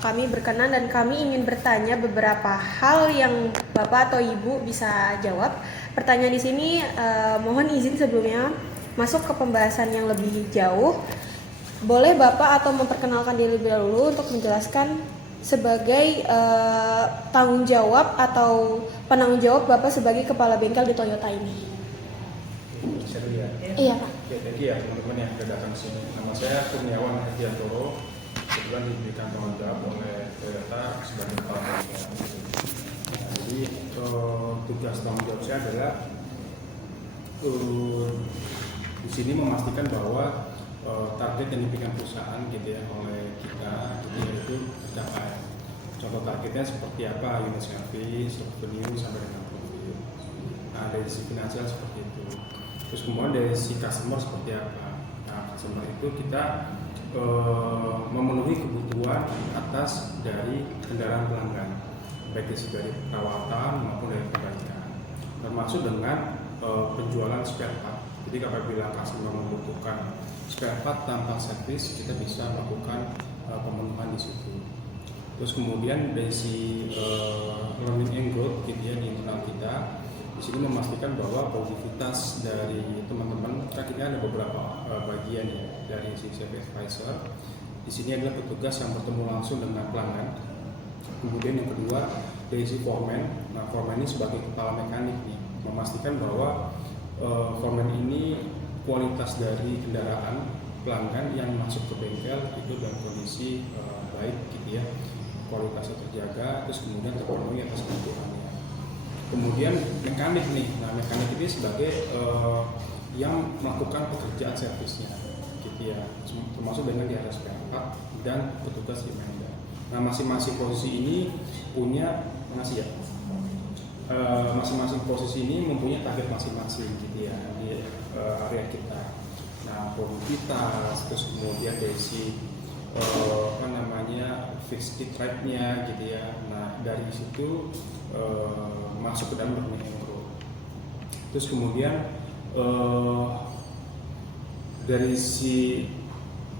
kami berkenan dan kami ingin bertanya beberapa hal yang Bapak atau Ibu bisa jawab. Pertanyaan di sini mohon izin sebelumnya masuk ke pembahasan yang lebih jauh. Boleh Bapak atau memperkenalkan diri lebih dahulu untuk menjelaskan sebagai tanggung jawab atau penanggung jawab Bapak sebagai kepala bengkel di Toyota ini. Seru ya? Iya Pak. Ya, thank you ya teman-teman yang sudah datang ke sini. Nama saya Kurniawan Hediantoro. Kebetulan diberikan tanggung jawab oleh Toyota sebagai kepala bengkel. Nah, jadi tugas tanggung jawab saya adalah di sini memastikan bahwa target yang diberikan perusahaan gitu ya oleh kita gitu, yaitu tercapai. Contoh targetnya seperti apa, unit service, revenue sampai dengan profit. Nah, dari sisi finansial seperti itu. Terus kemudian dari sisi customer seperti apa. Nah, customer itu kita memenuhi kebutuhan atas dari kendaraan pelanggan, baik dari perawatan maupun dari perbaikan, termasuk dengan penjualan spare part. Jadi apabila customer membutuhkan spare part tanpa servis, kita bisa melakukan pemenuhan di situ. Terus kemudian dari si learning and growth gitu ya di internal kita, di sini memastikan bahwa produktivitas dari teman-teman, kita ada beberapa bagian ya dari si service advisor. Di sini adalah petugas yang bertemu langsung dengan pelanggan. Kemudian yang kedua dari si foreman. Nah, foreman ini sebagai kepala mekanik nih, memastikan bahwa foreman ini kualitas dari kendaraan pelanggan yang masuk ke bengkel itu dalam kondisi baik gitu ya, kualitasnya terjaga, terus kemudian terpenuhi atas kebutuhannya. Kemudian mekanik nih, nah mekanik ini sebagai yang melakukan pekerjaan servisnya, gitu ya, termasuk dengan di atas spare part dan petugas di menda. Nah masing-masing posisi ini punya masing-masing posisi ini mempunyai target masing-masing, gitu ya, di area kita. Nah produktivitas, terus kemudian dari si fixed rate-nya, gitu ya. Nah dari situ masuk ke dalam learning and growth. Terus kemudian dari si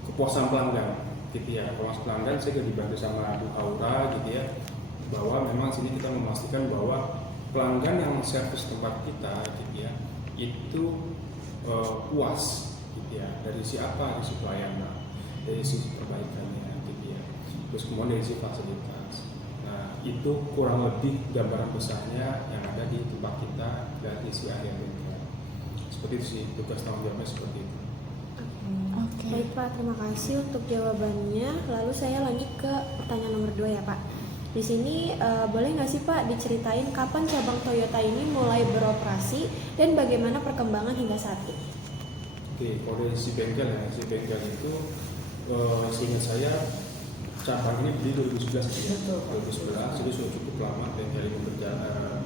kepuasan pelanggan, gitu ya, kepuasan pelanggan saya juga dibantu sama Bu Aura, gitu ya, bahwa memang sini kita memastikan bahwa pelanggan yang servis tempat kita, gitu ya, itu puas, gitu ya, dari si apa, dari si pelayanan, dari si perbaikannya, gitu ya, terus kemudian dari si fasilitas. Itu kurang lebih gambaran besarnya yang ada di tempat kita dari si area bengkel. Seperti itu sih, tugas tanggung jawabnya seperti itu. Oke. Baik Pak, terima kasih untuk jawabannya. Lalu saya lanjut ke pertanyaan nomor 2 ya Pak. Di sini boleh nggak sih Pak diceritain kapan cabang Toyota ini mulai beroperasi dan bagaimana perkembangan hingga saat ini? Oke, kalau dari si bengkel ya, si bengkel itu seingat saya cabang ini di 2011 ya. 2011 itu sudah cukup lama bengkel ini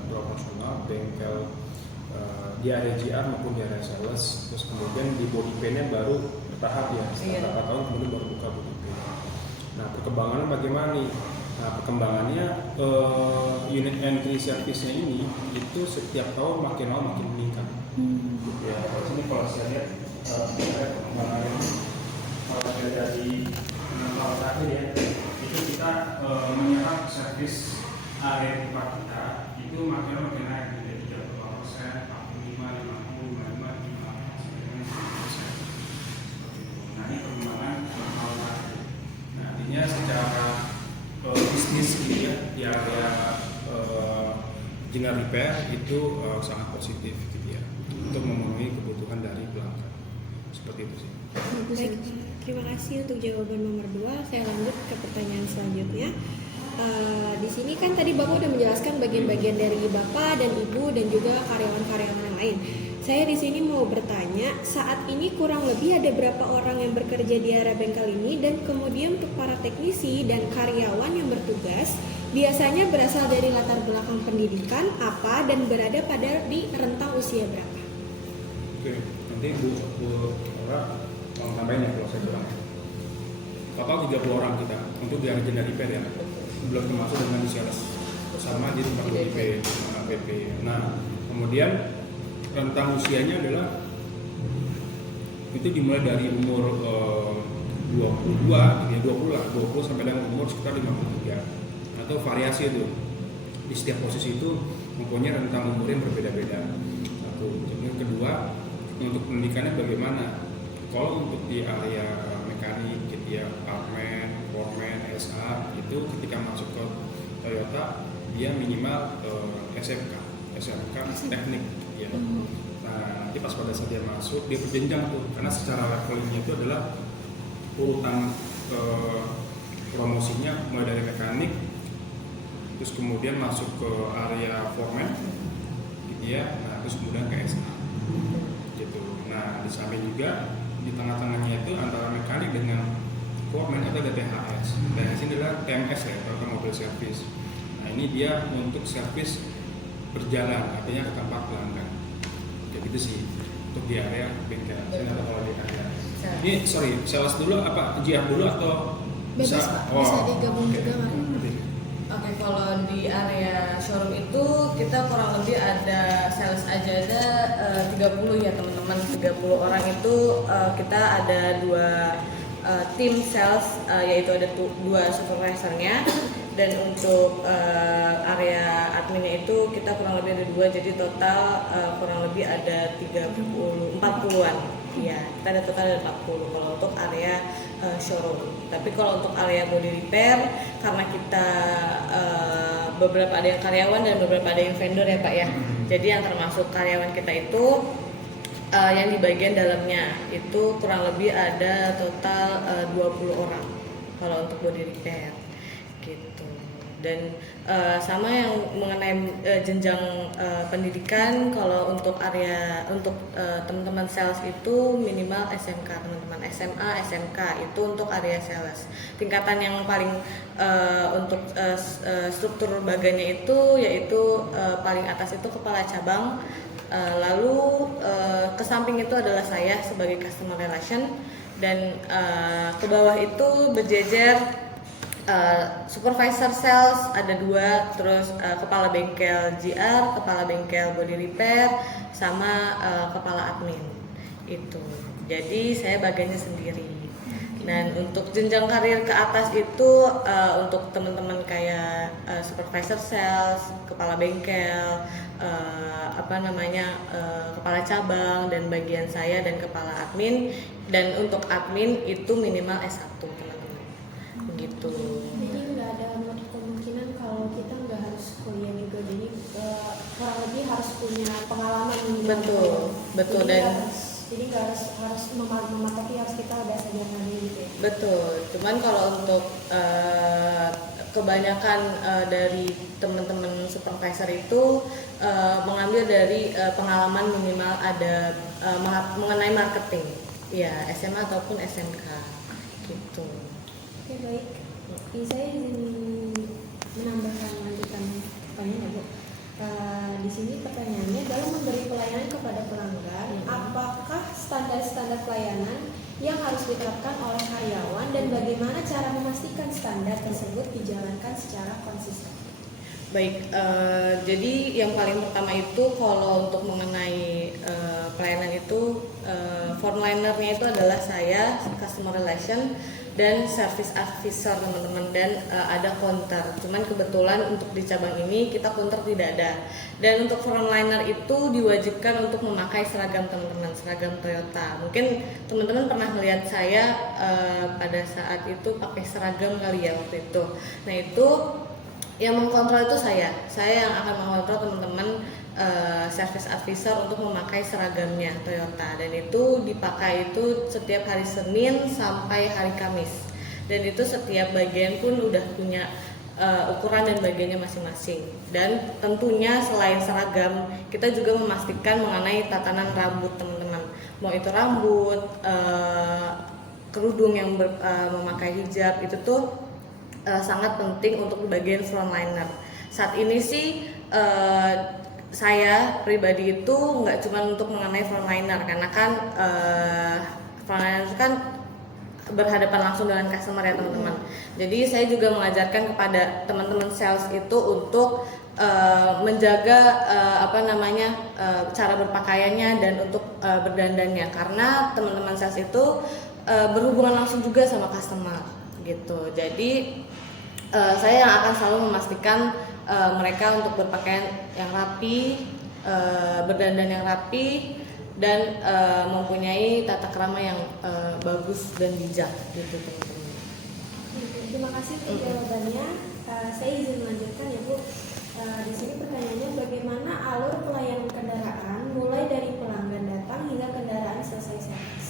beroperasional, bengkel di area GR maupun di area sales. Terus kemudian di body paint-nya baru bertahap ya, setelah beberapa tahun kemudian baru buka body paint. Nah perkembangannya bagaimana nih? Nah perkembangannya unit entry service-nya ini itu setiap tahun makin lama makin meningkat. Ya, ini kalau saya lihat perkembangannya kalau dari 6 tahun terakhir ya, itu kita menyerap servis area tempat kita itu makin naik dari 32%, 45, 50, 55, 55 sampai dengan 90%. Nah ini perkembangan 6 tahun terakhir. Nah artinya secara bisnis gitu ya di area general repair itu sangat positif gitu ya untuk memenuhi kebutuhan dari pelanggan. Seperti itu sih. Baik, terima kasih untuk jawaban nomor 2. Saya lanjut ke pertanyaan selanjutnya. Di sini kan tadi Bapak udah menjelaskan bagian-bagian dari Bapak dan Ibu dan juga karyawan-karyawan yang lain. Saya di sini mau bertanya, saat ini kurang lebih ada berapa orang yang bekerja di area bengkel ini, dan kemudian untuk para teknisi dan karyawan yang bertugas biasanya berasal dari latar belakang pendidikan apa dan berada pada di rentang usia berapa? Oke, nanti Bu Aura mau tambahin ya kalau saya bilang. Total 30 orang kita untuk di area general repair ya, belum termasuk dengan sales bersama di tempat PP. Nah, kemudian rentang usianya adalah itu dimulai dari umur 22 gitu ya, 20 lah, 20 sampai dengan umur sekitar 53, atau variasi itu di setiap posisi itu mempunyai rentang umur yang berbeda-beda. Satu. Yang kedua, untuk pendidikannya bagaimana? Kalau untuk di area mekanik gitu ya, Artman, Foreman, SA itu ketika masuk ke Toyota dia minimal SMK teknik ya. Nah, nanti pas pada saat dia masuk dia berjenjang tuh, karena secara levelingnya itu adalah urutan promosinya mulai dari mekanik, terus kemudian masuk ke area foreman gitu ya, nah terus kemudian ke SA gitu. Nah di samping juga di tengah-tengahnya itu antara mekanik dengan foreman itu ada THS. THS ini adalah TMS ya, Toyota Mobile Service. Nah ini dia untuk servis berjalan, artinya ke tempat pelanggan. Kayak gitu sih untuk di area bengkel. Saya nggak tahu kalau di area ini, sorry, sales dulu apa GR dulu atau Bebas Pak, bisa digabung juga Pak. Oke, kalau di area showroom itu kita kurang lebih ada sales aja ada 30 ya teman-teman. 30 orang itu kita ada dua tim sales, yaitu ada dua supervisornya, dan untuk area adminnya itu kita kurang lebih ada dua, jadi total kurang lebih ada 40-an. Iya, kita ada total ada 40 kalau untuk area showroom. Tapi kalau untuk area body repair, karena kita beberapa ada yang karyawan dan beberapa ada yang vendor ya Pak ya. Jadi yang termasuk karyawan kita itu yang di bagian dalamnya itu kurang lebih ada total 20 orang kalau untuk body repair gitu. Dan sama yang mengenai jenjang pendidikan, kalau untuk area untuk teman-teman sales itu minimal SMK, teman-teman SMA, SMK itu untuk area sales. Tingkatan yang paling untuk struktur bagannya itu yaitu paling atas itu kepala cabang, lalu ke samping itu adalah saya sebagai customer relation, dan ke bawah itu berjejer supervisor sales ada dua, terus kepala bengkel GR, kepala bengkel body repair, sama kepala admin itu. Jadi saya bagiannya sendiri. Dan untuk jenjang karir ke atas itu untuk teman-teman kayak supervisor sales, kepala bengkel, kepala cabang, dan bagian saya dan kepala admin. Dan untuk admin itu minimal S1 teman-teman. Begitu. Jadi nggak ada kemungkinan kalau kita nggak harus kuliah juga, jadi kurang lebih harus punya pengalaman minimal. Betul. Jadi nggak harus mematoki harus kita udah sarjana gitu ya. Betul. Cuman kalau untuk kebanyakan dari teman-teman supervisor itu mengambil dari pengalaman minimal ada mengenai marketing, ya SMA ataupun SMK gitu. Oke, baik. Saya izin menambahkan lanjutan pertanyaan ya Bu. Di sini pertanyaannya, dalam memberi pelayanan kepada pelanggan, apakah standar-standar pelayanan yang harus diterapkan oleh karyawan dan bagaimana cara memastikan standar tersebut dijalankan secara konsisten? Baik, jadi yang paling pertama itu kalau untuk mengenai pelayanan itu frontlinernya itu adalah saya, customer relation, dan service officer teman-teman, dan ada counter. Cuman kebetulan untuk di cabang ini kita counter tidak ada. Dan untuk frontliner itu diwajibkan untuk memakai seragam teman-teman, seragam Toyota. Mungkin teman-teman pernah melihat saya pada saat itu pakai seragam kali ya waktu itu. Nah itu yang mengkontrol itu saya yang akan mengontrol teman-teman service officer untuk memakai seragamnya Toyota, dan itu dipakai itu setiap hari Senin sampai hari Kamis, dan itu setiap bagian pun udah punya ukuran dan bagiannya masing-masing. Dan tentunya selain seragam, kita juga memastikan mengenai tatanan rambut teman-teman, mau itu rambut, kerudung yang memakai hijab, itu tuh sangat penting untuk bagian frontliner. Saat ini sih saya pribadi itu nggak cuma untuk mengenai frontliner, karena kan frontliner itu kan berhadapan langsung dengan customer ya teman-teman. Jadi saya juga mengajarkan kepada teman-teman sales itu untuk menjaga cara berpakaiannya dan untuk berdandannya, karena teman-teman sales itu berhubungan langsung juga sama customer gitu. Jadi saya yang akan selalu memastikan mereka untuk berpakaian yang rapi, berdandan yang rapi, dan mempunyai tata krama yang bagus dan bijak gitu teman-teman. Terima kasih untuk jawabannya. Saya izin melanjutkan ya Bu. Di sini pertanyaannya, bagaimana alur pelayanan kendaraan mulai dari pelanggan datang hingga kendaraan selesai servis?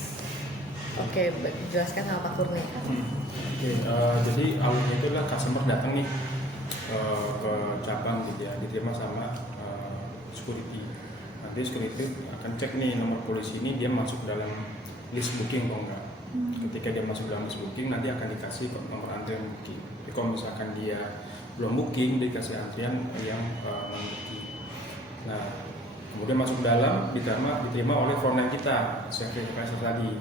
Oke, jelaskan sama Pak Kurnia. Jadi awalnya itu adalah customer datang nih ke cabang gitu ya, diterima sama security. Nanti security akan cek nih nomor polisi ini dia masuk dalam list booking atau enggak. Ketika dia masuk dalam list booking, nanti akan dikasih nomor antrian booking. Jadi kalau misalkan dia belum booking, dia dikasih antrian yang non booking. Nah, kemudian masuk ke dalam, diterima oleh frontline kita, service advisor tadi.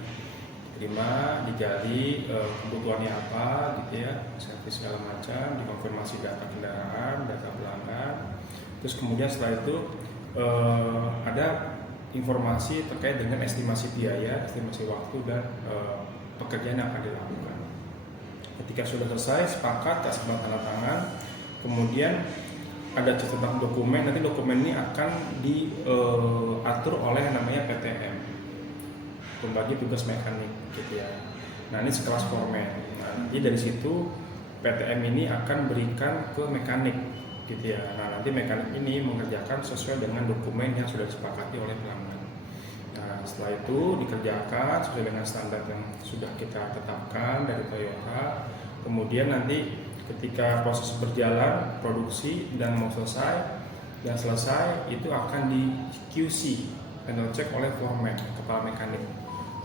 Diterima, digali kebutuhannya apa, gitu ya, servis segala macam, dikonfirmasi data kendaraan, data pelanggan. Terus kemudian setelah itu ada informasi terkait dengan estimasi biaya, estimasi waktu, dan pekerjaan yang akan dilakukan. Ketika sudah selesai, sepakat, kasih tanda tangan, kemudian ada catatan dokumen. Nanti dokumen ini akan diatur oleh yang namanya PTM, pembagi tugas mekanik gitu ya. Nah, ini sekelas format. Nah, nanti dari situ PTM ini akan berikan ke mekanik gitu ya. Nah, nanti mekanik ini mengerjakan sesuai dengan dokumen yang sudah disepakati oleh pelanggan. Nah, setelah itu dikerjakan sesuai dengan standar yang sudah kita tetapkan dari Toyota. Kemudian nanti ketika proses berjalan, produksi dan mau selesai, itu akan di QC, handle check oleh foreman, kepala mekanik.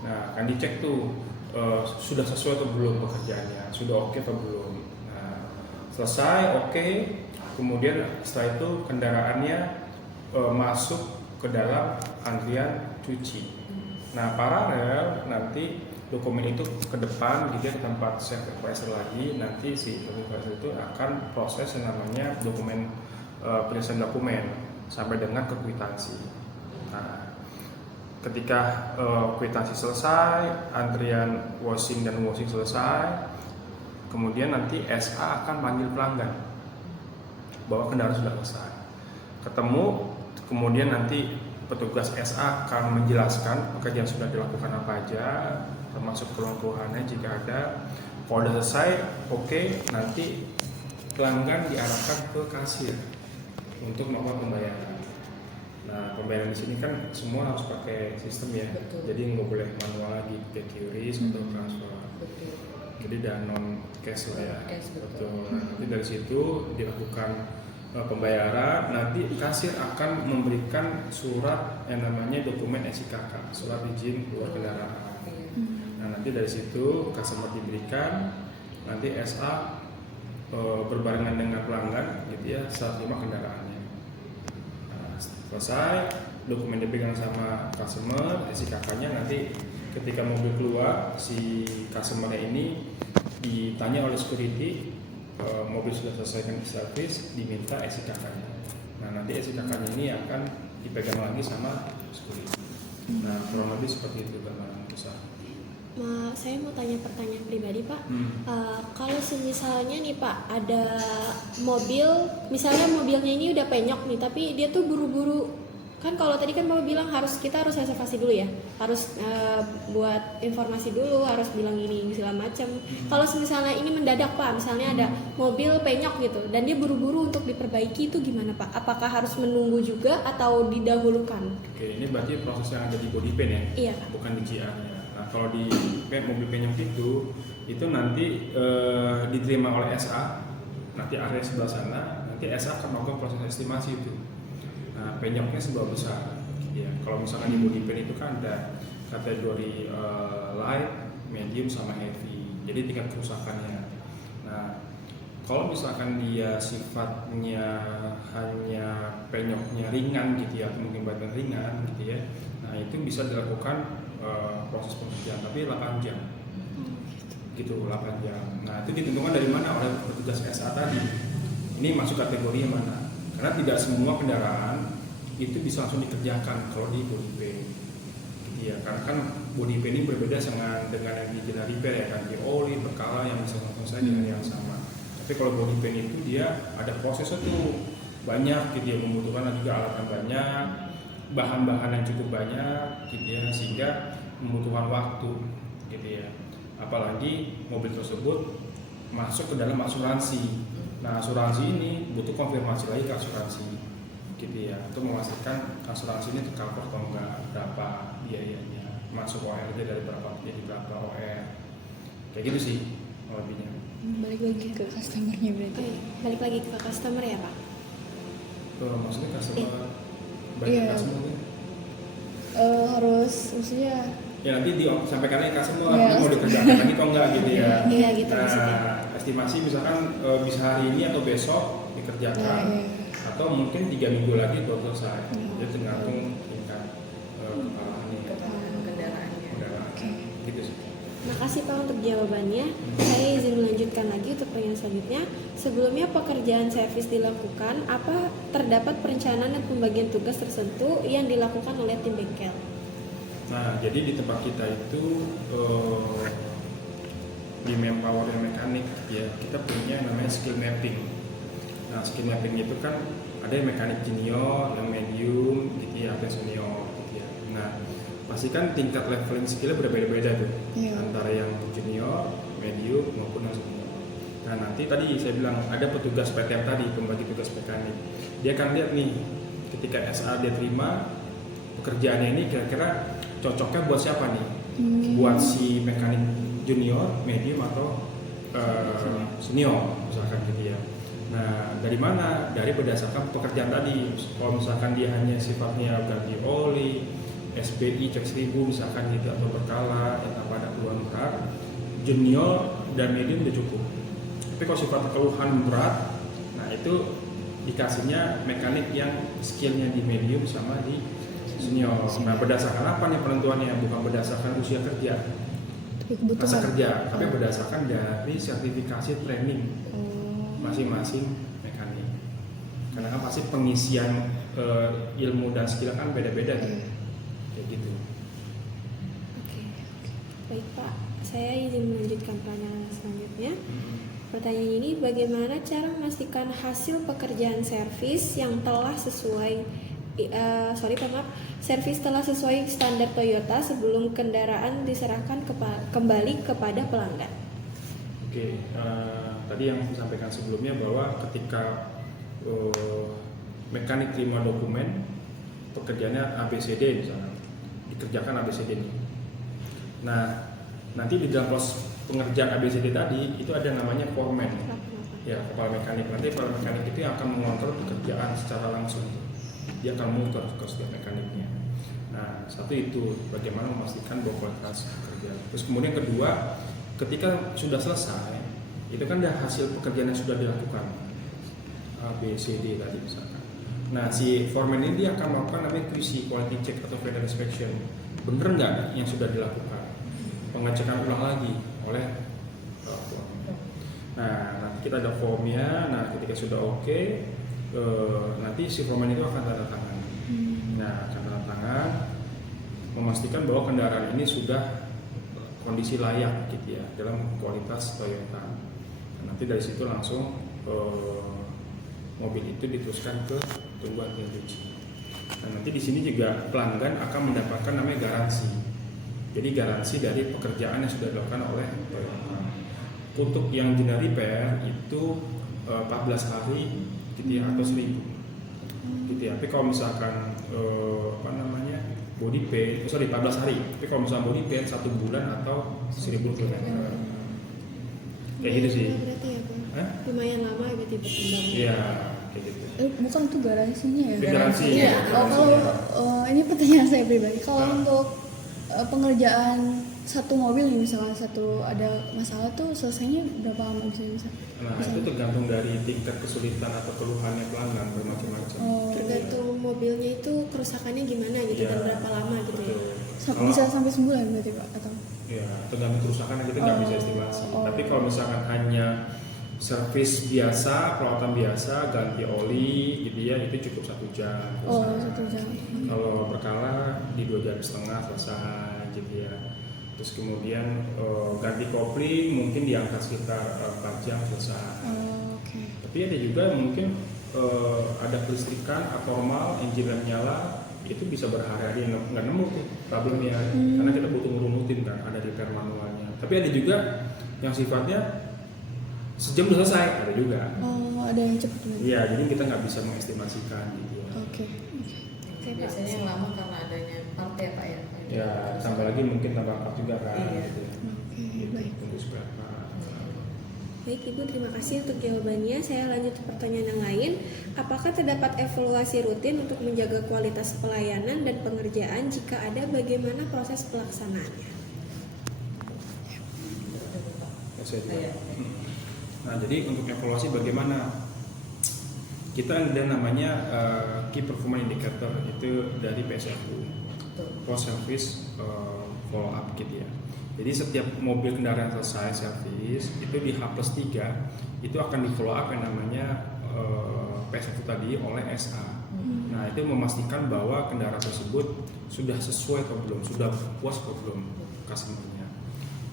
Nah, akan dicek tuh sudah sesuai atau belum pekerjaannya, sudah oke atau belum. Nah, selesai oke, kemudian setelah itu kendaraannya masuk ke dalam antrian cuci. Nah, paralel nanti dokumen itu ke depan gitu ya, ke tempat service advisor lagi. Nanti si service advisor itu akan proses yang namanya dokumen penyelesaian dokumen sampai dengan ke kwitansi. Nah, ketika kwitansi selesai, antrian washing dan washing selesai, kemudian nanti SA akan panggil pelanggan bahwa kendaraan sudah selesai. Ketemu, kemudian nanti petugas SA akan menjelaskan pekerjaan sudah dilakukan apa aja, termasuk keluhan-keluhannya jika ada. Kalau sudah selesai, oke, nanti pelanggan diarahkan ke kasir untuk melakukan pembayaran. Nah, pembayaran di sini kan semua harus pakai sistem ya. Betul. Jadi nggak boleh manual lagi, kayak QRIS atau transfer. Betul. Jadi dan non cash lah ya. Cash, betul. Betul. Nah, nanti dari situ dilakukan pembayaran. Nanti kasir akan memberikan surat yang namanya dokumen SIKK, surat izin keluar kendaraan. Nah, nanti dari situ customer diberikan, nanti SA berbarengan dengan pelanggan gitu ya, saat terima kendaraannya. Nah, selesai, dokumen dipegang sama customer, SIKK-nya nanti ketika mobil keluar, si customer ini ditanya oleh security, mobil sudah selesaikan servis, diminta SIKK-nya. Nah, nanti SIKK-nya ini akan dipegang lagi sama security. Nah, kurang lebih seperti itu gambaran besar. Saya mau tanya pertanyaan pribadi Pak. Kalau misalnya nih Pak, ada mobil, misalnya mobilnya ini udah penyok nih, tapi dia tuh buru-buru. Kan kalau tadi kan Bapak bilang kita harus reservasi dulu ya, harus buat informasi dulu, harus bilang ini segala macam. Kalau misalnya ini mendadak Pak, misalnya ada mobil penyok gitu, dan dia buru-buru untuk diperbaiki, itu gimana Pak? Apakah harus menunggu juga atau didahulukan? Oke, ini berarti proses yang ada di body pen ya? Iya. Bukan di GR-nya. Nah, kalau di mobil penyok itu nanti diterima oleh SA, nanti area sebelah sana, nanti SA akan melakukan proses estimasi itu. Nah, penyoknya seberapa besar? Ya, kalau misalkan di body pen itu kan ada kategori light, medium, sama heavy. Jadi tingkat kerusakannya. Nah, kalau misalkan dia sifatnya hanya penyoknya ringan gitu ya, atau mungkin badan ringan gitu ya, nah itu bisa dilakukan proses pengerjaan, tapi 8 jam gitu, 8 jam. Nah, itu ditentukan dari mana oleh petugas SA tadi, ini masuk kategori yang mana, karena tidak semua kendaraan itu bisa langsung dikerjakan kalau di body pen gitu Iya, karena kan body paint ini berbeda dengan yang di general repair ya, ganti oli, berkala yang bisa langsung saja dengan yang sama. Tapi kalau body paint itu dia ada prosesnya tuh banyak gitu ya, membutuhkan juga alatan banyak, bahan-bahan yang cukup banyak gitu ya, sehingga membutuhkan waktu gitu ya. Apalagi mobil tersebut masuk ke dalam asuransi. Nah, asuransi ini butuh konfirmasi lagi ke asuransi gitu ya, untuk memastikan asuransi ini tercover atau enggak, berapa biayanya, masuk OR aja dari berapa jadi berapa OR, kayak gitu sih lebihnya. Balik lagi ke customernya berarti. Oh, iya. Balik lagi ke customer ya Pak. Maksudnya customer Iya. banyak customer gitu? Harus maksudnya Ya nanti disampaikan lagi customer Iya. mau dikerjakan lagi atau enggak gitu ya. Iya gitu maksudnya. Nah, estimasi misalkan bisa hari ini atau besok dikerjakan, atau mungkin 3 minggu lagi baru selesai. Jadi tergantung tingkat kepalaannya, Kepala kendaraannya. kendaraannya. Gitu sih. Makasih Pak untuk jawabannya. Saya izin melanjutkan lagi untuk pertanyaan selanjutnya. Sebelumnya pekerjaan servis dilakukan, apa terdapat perencanaan dan pembagian tugas tertentu yang dilakukan oleh tim bengkel? Nah, jadi di tempat kita itu di Manpower yang mekanik ya, kita punya yang namanya skill mapping. Nah, skill mapping itu kan ada yang mekanik junior, yang medium, gitu ya, ada senior, gitu ya. Nah, pasti kan tingkat leveling skillnya berbeda-beda tuh, antara yang junior, medium maupun yang senior. Nah, nanti tadi saya bilang ada petugas PTM tadi, pembagi tugas mekanik. Dia akan lihat nih, ketika SA dia terima pekerjaannya ini kira-kira cocoknya buat siapa nih? Buat si mekanik junior, medium atau senior misalkan gitu ya. Nah, dari mana? Dari berdasarkan pekerjaan tadi. Kalau misalkan dia hanya sifatnya ganti oli, SPI cek 1000 misalkan gitu, atau berkala yang tanpa ada keluhan berat, junior dan medium udah cukup. Tapi kalau sifatnya keluhan berat, nah itu dikasihnya mekanik yang skillnya di medium sama di senior. Nah, berdasarkan apa nih penentuannya? Bukan berdasarkan usia kerja, masa kerja, tapi berdasarkan dari sertifikasi training masing-masing mekanik. Karena kan pasti pengisian ilmu dan skill kan beda-beda kan, kayak gitu. Oke. Baik Pak, saya izin melanjutkan pertanyaan selanjutnya. Pertanyaan ini, bagaimana cara memastikan hasil pekerjaan servis yang telah sesuai servis telah sesuai standar Toyota sebelum kendaraan diserahkan kembali kepada pelanggan? Oke, tadi yang saya sampaikan sebelumnya bahwa ketika mekanik terima dokumen pekerjaannya ABCD misalnya, dikerjakan ABCD ini. Nah, nanti di dalam proses pengerjaan ABCD tadi itu ada namanya foreman, ya kepala mekanik. Nanti kepala mekanik itu yang akan mengontrol pekerjaan secara langsung. Dia akan mengukur ke setiap mekaniknya. Nah, satu itu bagaimana memastikan bahwa kualitas kerja. Terus kemudian kedua, ketika sudah selesai, itu kan ada hasil pekerjaan yang sudah dilakukan, A, B, C, D tadi misalkan. Nah, si foreman ini dia akan melakukan namanya QC, quality check atau final inspection. Bener nggak yang sudah dilakukan? Pengecekan ulang lagi oleh foreman. Nah, nanti kita ada formnya. Nah, ketika sudah oke, nanti si foreman itu akan tanda tangan. Nah, akan tanda tangan memastikan bahwa kendaraan ini sudah kondisi layak gitu ya dalam kualitas Toyota. Nah, nanti dari situ langsung mobil itu diteruskan ke tungguan pencuci. Nah, nanti di sini juga pelanggan akan mendapatkan namanya garansi. Jadi garansi dari pekerjaan yang sudah dilakukan oleh Toyota. Untuk yang general repair itu 14 hari gitu ya, atau 1000 gitu ya. Tapi kalau misalkan body paint, 14 hari. Tapi kalau misalkan body paint 1 bulan atau 1000 km. Kayak gitu sih. Berarti ya Pak. Lumayan lama berarti berkembang. Iya, kayak gitu. Bukan tuh garansinya ya? Garansi. Iya. Kalau ini pertanyaan saya pribadi. Kalau untuk pengerjaan satu mobil nih, misalkan satu ada masalah tuh selesainya berapa lama bisa? Nah, itu tergantung dari tingkat kesulitan atau keluhannya pelanggan, bermacam-macam. Tergantung mobilnya itu kerusakannya gimana gitu, Iya, dan berapa lama gitu ya. Bisa sampai sebulan berarti Pak, atau? Ya, tergantung kerusakan kita nggak bisa estimasi. Tapi kalau misalkan hanya servis biasa, perawatan biasa, ganti oli gitu ya, itu cukup 1 jam. 1 jam. Kalau berkala di ganti 2,5 jam selesai gitu ya. Terus kemudian ganti kopling mungkin di angka sekitar 4 jam selesai. Oke. Tapi ada juga mungkin ada kelistrikan abnormal, engine nyala, itu bisa berhari-hari nggak nemu tuh problemnya, karena kita butuh ngurutin kan, ada repair manualnya. Tapi ada juga yang sifatnya sejam udah selesai, ada juga. Oh, ada yang cepat juga. Iya, jadi kita nggak bisa mengestimasikan gitu ya. Oke. Oke, Pak. Biasanya yang lama karena adanya part ya Pak ya. Ya, tambah lagi mungkin tambah part juga kan. Iya. Gitu ya. Oke, Gitu, baik. tunggu spare part. Baik Ibu, terima kasih untuk jawabannya. Saya lanjut ke pertanyaan yang lain. Apakah terdapat evaluasi rutin untuk menjaga kualitas pelayanan dan pengerjaan? Jika ada, bagaimana proses pelaksanaannya? Ya, saya juga. Iya. Nah, jadi untuk evaluasi bagaimana? Kita ada namanya Key Performance Indicator, itu dari PSFU, Post Service Follow Up gitu ya. Jadi setiap mobil kendaraan selesai servis itu di H+3 itu akan di follow up yang namanya PSFU tadi oleh SA. Nah, itu memastikan bahwa kendaraan tersebut sudah sesuai atau belum, sudah puas atau belum customer-nya.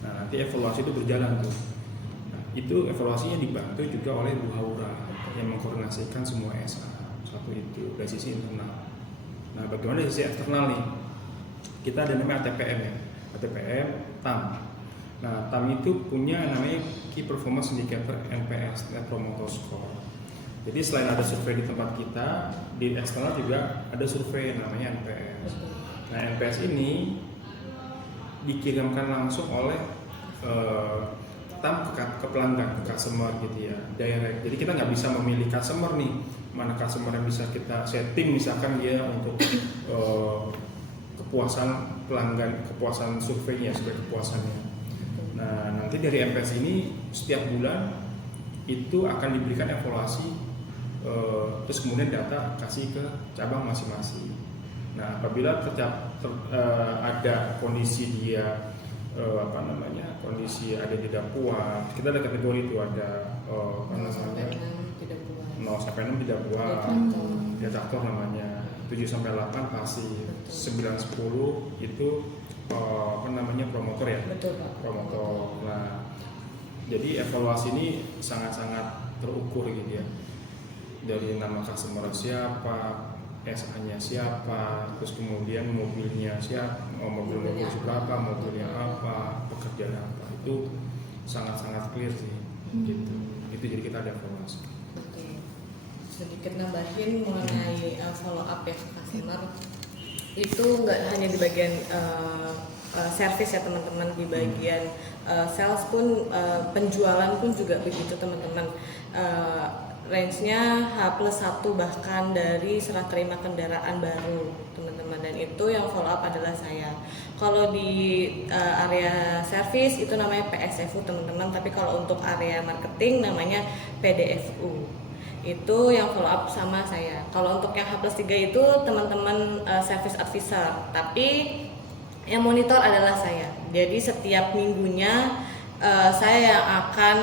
Nah, nanti evaluasi itu berjalan tuh. Nah, itu evaluasinya dibantu juga oleh Bu Haura yang mengkoordinasikan semua SA. Satu itu dari sisi internal. Nah, bagaimana dari sisi eksternal nih? Kita ada namanya ATPM ya. ATPM, TAM. Nah, TAM itu punya namanya Key Performance Indicator NPS, Net Promoter Score. Jadi selain ada survei di tempat kita, di eksternal juga ada survei namanya NPS. Nah, NPS ini dikirimkan langsung oleh TAM ke pelanggan, ke customer gitu ya, direct. Jadi kita nggak bisa memilih customer nih, mana customer yang bisa kita setting, misalkan dia untuk kepuasan pelanggan, kepuasan surveinya sebagai kepuasannya. Nah, nanti dari MPS ini setiap bulan itu akan diberikan evaluasi, terus kemudian data kasih ke cabang masing-masing. Nah, apabila ada kondisi dia kondisi ada tidak puas, kita ada kategori itu, ada 0 sampai 6 tidak puas. 0 sampai 6 tidak puas, detektor namanya. 7 sampai 8 pasti, 9 10 itu promotor ya. Betul Pak. Promotor. Nah, jadi evaluasi ini sangat-sangat terukur gitu ya. Dari nama customer siapa, SA-nya siapa, terus kemudian mobilnya siapa, mobil berapa, mobilnya apa, pekerjaan apa, itu sangat-sangat clear sih. Gitu. Itu jadi kita ada evaluasi. Oke. Sedikit nambahin mengenai follow up ya ke customer, itu nggak hanya di bagian service ya teman-teman, di bagian sales pun, penjualan pun juga begitu teman-teman. Range-nya H+1 bahkan dari serah terima kendaraan baru teman-teman, dan itu yang follow up adalah saya. Kalau di area service itu namanya PSFU teman-teman, tapi kalau untuk area marketing namanya PDFU. Itu yang follow up sama saya. Kalau untuk yang H+3 itu teman-teman service advisor, tapi yang monitor adalah saya. Jadi setiap minggunya saya yang akan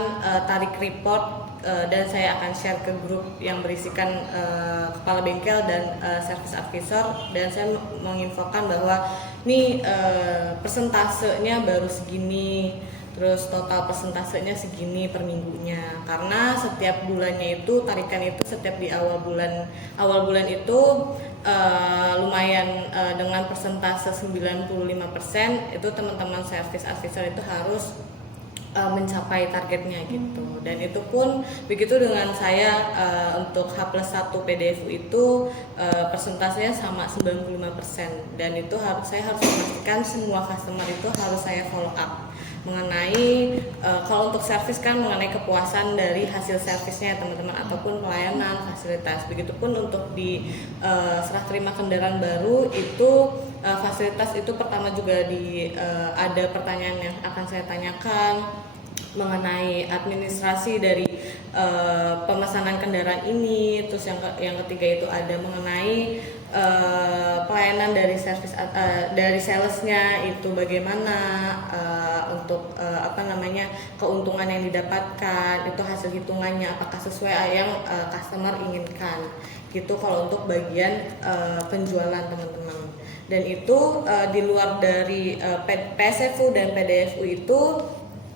tarik report dan saya akan share ke grup yang berisikan kepala bengkel dan service advisor, dan saya menginfokan bahwa nih persentasenya baru segini, terus total persentasenya segini per minggunya, karena setiap bulannya itu tarikan itu setiap di awal bulan itu lumayan, dengan persentase 95% itu teman-teman service advisor itu harus mencapai targetnya gitu. Dan itu pun begitu dengan saya, untuk H+1 PDFU itu persentasenya sama 95%, dan itu saya harus memastikan semua customer itu harus saya follow up mengenai kalau untuk servis kan mengenai kepuasan dari hasil servisnya teman-teman, ataupun pelayanan fasilitas. Begitupun untuk di serah terima kendaraan baru itu fasilitas itu pertama juga ada pertanyaan yang akan saya tanyakan mengenai administrasi dari pemesanan kendaraan ini. Terus yang ketiga itu ada mengenai pelayanan dari servis dari salesnya itu bagaimana, untuk keuntungan yang didapatkan itu hasil hitungannya apakah sesuai yang customer inginkan gitu. Kalau untuk bagian penjualan teman-teman. Dan itu di luar dari PSFU dan PDFU itu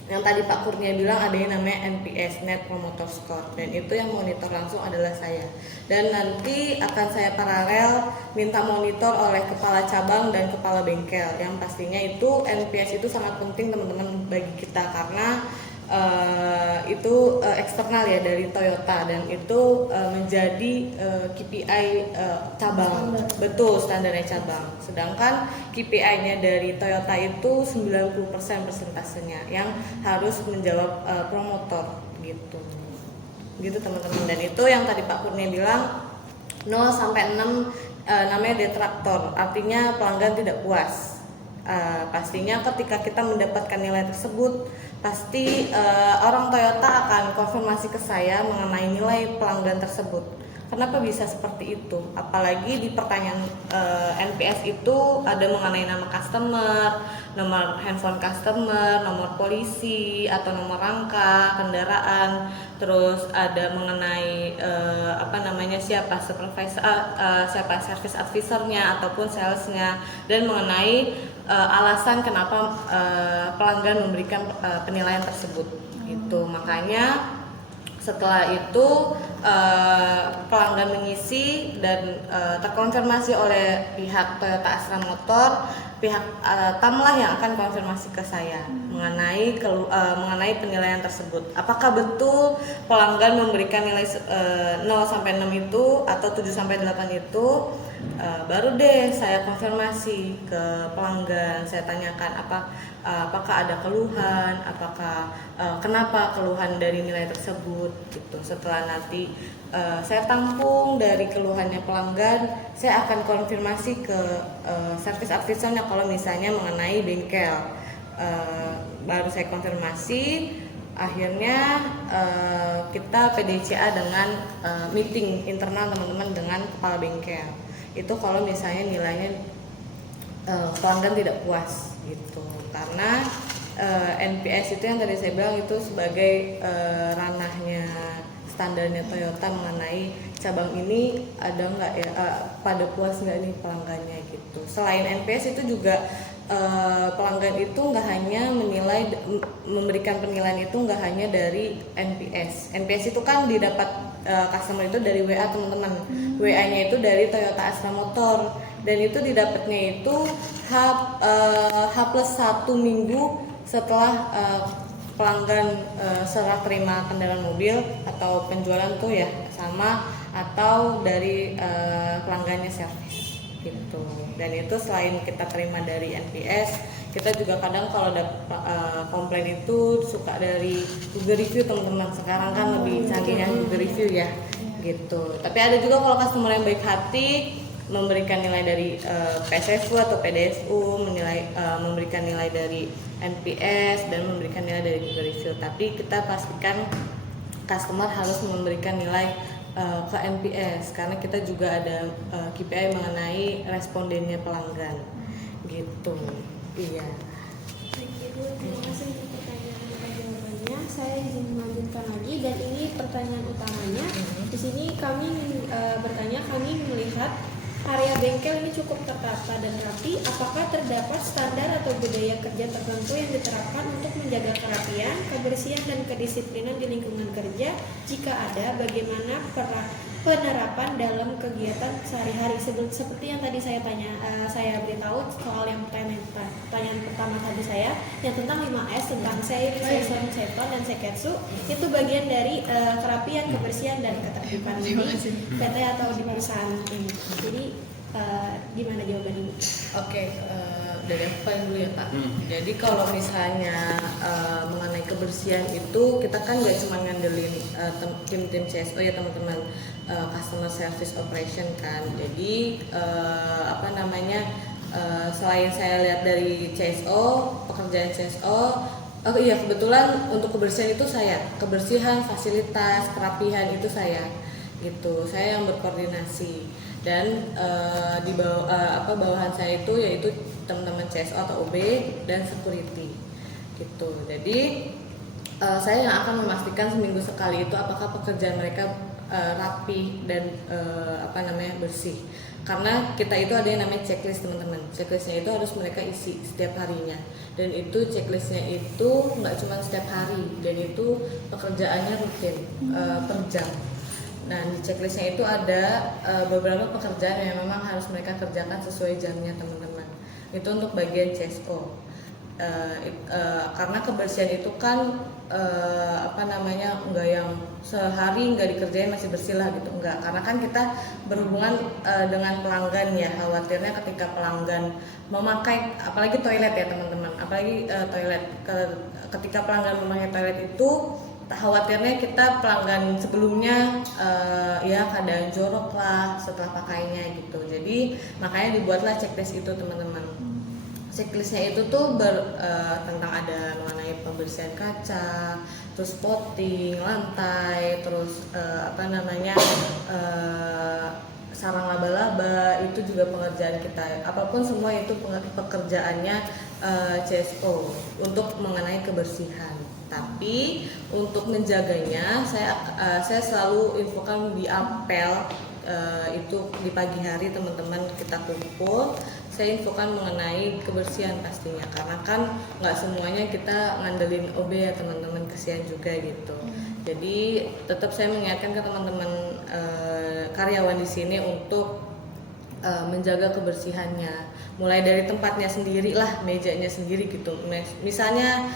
yang tadi Pak Kurnia bilang ada yang namanya NPS Net Promoter Score, dan itu yang monitor langsung adalah saya. Dan nanti akan saya paralel minta monitor oleh kepala cabang dan kepala bengkel, yang pastinya itu NPS itu sangat penting teman-teman bagi kita karena itu eksternal ya dari Toyota, dan itu menjadi KPI cabang. Betul, standarnya cabang. Sedangkan KPI-nya dari Toyota itu 90% persentasenya yang harus menjawab promotor gitu. Gitu teman-teman. Dan itu yang tadi Pak Kurnia bilang 0 sampai 6 namanya detraktor, artinya pelanggan tidak puas. Pastinya ketika kita mendapatkan nilai tersebut, pasti orang Toyota akan konfirmasi ke saya mengenai nilai pelanggan tersebut. Kenapa bisa seperti itu? Apalagi di pertanyaan NPS itu ada mengenai nama customer, nomor handphone customer, nomor polisi atau nomor rangka kendaraan, terus ada mengenai siapa supervisor, siapa service advisornya ataupun salesnya, dan mengenai alasan kenapa pelanggan memberikan penilaian tersebut. Itu makanya setelah itu pelanggan mengisi dan terkonfirmasi oleh pihak Toyota Astra Motor, pihak Tamlah yang akan konfirmasi ke saya mengenai penilaian tersebut. Apakah betul pelanggan memberikan nilai 0 sampai 6 itu atau 7 sampai 8 itu? Baru deh saya konfirmasi ke pelanggan, saya tanyakan apakah ada keluhan, kenapa keluhan dari nilai tersebut gitu. Setelah nanti saya tampung dari keluhannya pelanggan, saya akan konfirmasi ke service advisornya kalau misalnya mengenai bengkel. Baru saya konfirmasi, akhirnya kita PDCA dengan meeting internal teman-teman dengan kepala bengkel. Itu kalau misalnya nilainya pelanggan tidak puas gitu, karena NPS itu yang tadi saya bilang itu sebagai ranahnya standarnya Toyota mengenai cabang ini ada nggak ya pada puas nggak nih pelanggannya gitu. Selain NPS itu juga pelanggan itu nggak hanya memberikan penilaian itu nggak hanya dari NPS. NPS itu kan didapat customer itu dari WA teman-teman. WA-nya itu dari Toyota Astra Motor, dan itu didapatnya itu H+1 minggu setelah pelanggan serah terima kendaraan mobil atau penjualan tuh ya sama, atau dari pelanggannya servis gitu. Dan itu selain kita terima dari NPS, kita juga kadang kalau ada komplain itu suka dari Google Review teman-teman. Sekarang kan lebih canggihnya Google Review ya gitu. Tapi ada juga kalau customer yang baik hati memberikan nilai dari PSFU atau PDSU, memberikan nilai dari NPS dan memberikan nilai dari Google Review. Tapi kita pastikan customer harus memberikan nilai ke NPS karena kita juga ada KPI mengenai respondennya pelanggan gitu. Iya. Baik Ibu, terima kasih untuk pertanyaan dan jawabannya. Saya izin melanjutkan lagi, dan ini pertanyaan utamanya. Di sini kami bertanya, kami melihat area bengkel ini cukup tertata dan rapi. Apakah terdapat standar atau budaya kerja tertentu yang diterapkan untuk menjaga kerapian, kebersihan, dan kedisiplinan di lingkungan kerja? Jika ada, bagaimana penerapan dalam kegiatan sehari-hari? Seperti yang tadi saya beritahu soal yang pertanyaan pertama tadi saya, yang tentang 5S, tentang Seiri, Seison, Seton, dan Seketsu. Itu bagian dari kerapian, kebersihan, dan ketertiban di PT atau di perusahaan ini. Jadi gimana jawaban Ibu? Oke, dari aku paling dulu ya Pak. Jadi kalau misalnya mengenai kebersihan itu kita kan nggak cuma ngandelin tim CSO ya teman-teman, customer service operation kan. Jadi selain saya lihat dari CSO, pekerjaan CSO, kebetulan untuk kebersihan itu kebersihan, fasilitas, kerapihan itu saya gitu. Saya yang berkoordinasi, dan di bawahan saya itu yaitu teman-teman CSO atau OB dan security gitu. Jadi saya yang akan memastikan seminggu sekali itu apakah pekerjaan mereka rapi dan bersih. Karena kita itu ada yang namanya checklist teman-teman. Checklistnya itu harus mereka isi setiap harinya. Dan itu checklistnya itu nggak cuma setiap hari, dan itu pekerjaannya rutin per jam. Nah, di checklistnya itu ada beberapa pekerjaan yang memang harus mereka kerjakan sesuai jamnya teman-teman. Itu untuk bagian CSO. Karena kebersihan itu kan enggak yang sehari nggak dikerjain masih bersih lah gitu, enggak. Karena kan kita berhubungan dengan pelanggan ya, khawatirnya ketika pelanggan memakai, apalagi toilet ya teman-teman, ketika pelanggan memakai toilet itu khawatirnya kita pelanggan sebelumnya ya keadaan jorok lah setelah pakainya gitu. Jadi makanya dibuatlah checklist itu teman-teman. Checklistnya itu tuh tentang ada mengenai pembersihan kaca, terus potting lantai, terus sarang laba-laba, itu juga pengerjaan kita. Apapun semua itu pekerjaannya CSO untuk mengenai kebersihan. Tapi untuk menjaganya saya selalu infokan di apel, itu di pagi hari teman-teman kita kumpul, saya infokan mengenai kebersihan pastinya, karena kan nggak semuanya kita ngandelin OB ya teman-teman, kesian juga gitu. Jadi tetap saya mengingatkan ke teman-teman karyawan di sini untuk menjaga kebersihannya, mulai dari tempatnya sendiri lah, mejanya sendiri gitu. Misalnya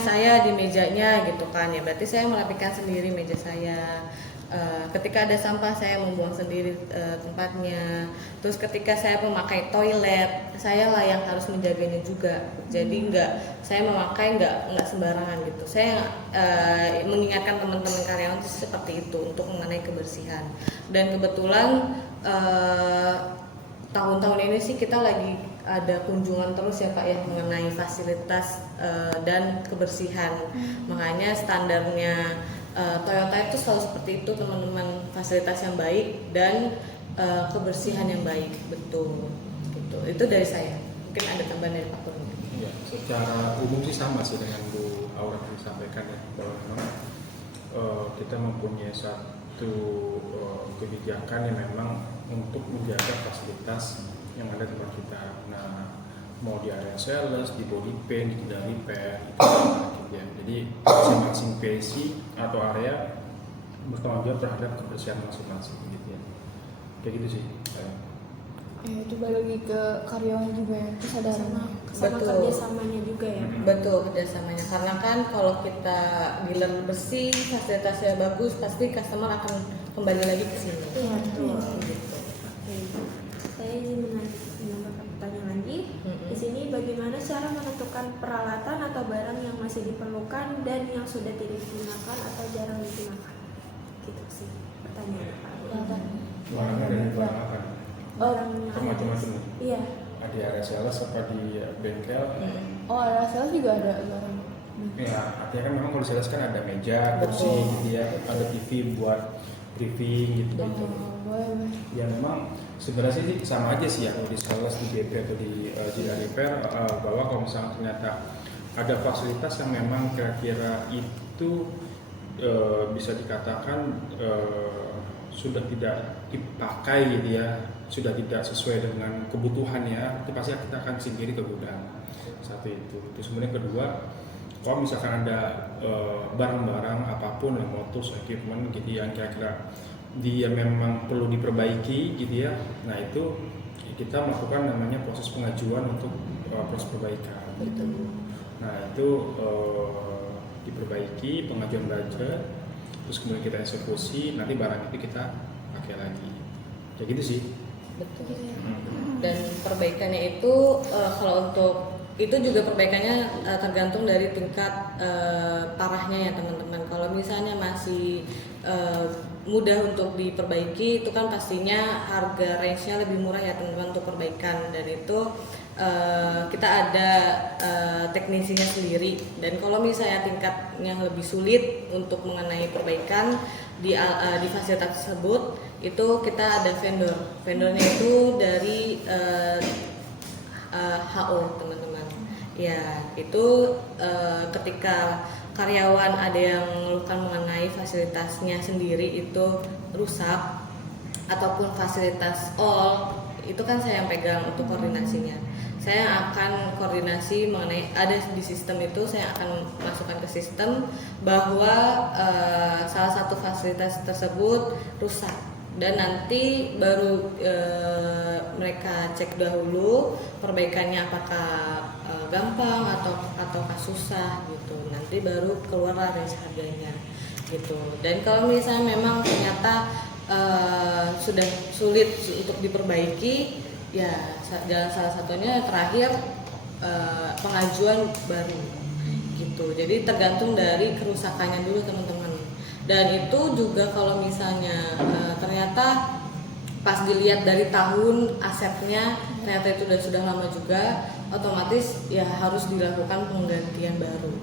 saya di mejanya gitu kan ya, berarti saya merapikan sendiri meja saya. Ketika ada sampah saya membuang sendiri tempatnya. Terus ketika saya memakai toilet, saya lah yang harus menjaganya juga. Jadi saya memakai nggak sembarangan gitu. Saya mengingatkan teman-teman karyawan seperti itu untuk mengenai kebersihan. Dan kebetulan tahun-tahun ini sih kita lagi ada kunjungan terus ya Pak ya mengenai fasilitas dan kebersihan. Makanya standarnya Toyota itu selalu seperti itu teman-teman, fasilitas yang baik dan kebersihan yang baik, betul gitu. Itu dari saya, mungkin ada tambahan dari Pak Kurnia. Ya, secara umum sih sama sih dengan Bu Aura yang disampaikan ya, bahwa memang kita mempunyai satu kebijakan yang memang untuk menjaga fasilitas yang ada di tempat kita. Nah, mau di area sales, di body paint, di bidang repair, itu ya. Jadi masing-masing PSC atau area bertanggung jawab terhadap kebersihan masing-masing gitu ya. Kayak gitu sih. Itu balik lagi ke karyawan juga ya, kesadaran. Sama Betul. kerjasamanya juga ya. Betul, kerjasamanya. Karena kan kalau kita dealer bersih, fasilitasnya bagus, pasti customer akan kembali lagi ke sini. Iya betul. Gitu. Oke. Saya ingin menambahkan pertanyaan lagi. Di sini bagaimana cara menentukan peralatan atau barang yang masih diperlukan dan yang sudah tidak digunakan atau jarang digunakan? Gitu sih pertanyaan Pak. Barangnya dari barang apa? Barang yang Macam-macam. Iya. Ada di area sales apa di bengkel? Oh, ada sales juga ada barang. Ya, artinya kan memang kalau di sales kan ada meja, kursi gitu ya, ada TV buat briefing gitu. Boleh. Ya memang sebenarnya sih sama aja sih ya kalau di sales, di BP atau di Jira Repair, bahwa kalau misalnya ternyata ada fasilitas yang memang kira-kira itu bisa dikatakan sudah tidak dipakai gitu ya, sudah tidak sesuai dengan kebutuhannya, itu pasti kita akan sendiri ke gudang. Satu itu. Terus kemudian kedua, kalau misalkan ada barang-barang apapun lah, motor, equipment gitu yang kira-kira dia memang perlu diperbaiki gitu ya, nah itu kita melakukan namanya proses pengajuan untuk proses perbaikan gitu. Nah itu diperbaiki, pengajuan budget, terus kemudian kita eksekusi, nanti barang itu kita pakai lagi, kayak gitu sih. Betul. Dan perbaikannya itu kalau untuk itu juga perbaikannya tergantung dari tingkat parahnya ya teman-teman. Kalau misalnya masih mudah untuk diperbaiki, itu kan pastinya harga range-nya lebih murah ya teman-teman untuk perbaikan, dan itu kita ada teknisinya sendiri. Dan kalau misalnya tingkatnya lebih sulit untuk mengenai perbaikan di fasilitas tersebut, itu kita ada vendornya itu dari HO teman-teman. Ya, itu ketika karyawan ada yang mengeluhkan mengenai fasilitasnya sendiri itu rusak ataupun fasilitas all, itu kan saya yang pegang untuk koordinasinya. Saya akan koordinasi mengenai ada di sistem itu, saya akan masukkan ke sistem bahwa salah satu fasilitas tersebut rusak, dan nanti baru mereka cek dahulu perbaikannya apakah gampang atau susah gitu. Nanti baru keluar range harganya gitu. Dan kalau misalnya memang ternyata sudah sulit untuk diperbaiki, ya jalan salah satunya terakhir pengajuan baru gitu. Jadi tergantung dari kerusakannya dulu teman-teman. Dan itu juga kalau misalnya ternyata pas dilihat dari tahun asetnya ternyata itu sudah lama juga, otomatis ya harus dilakukan penggantian baru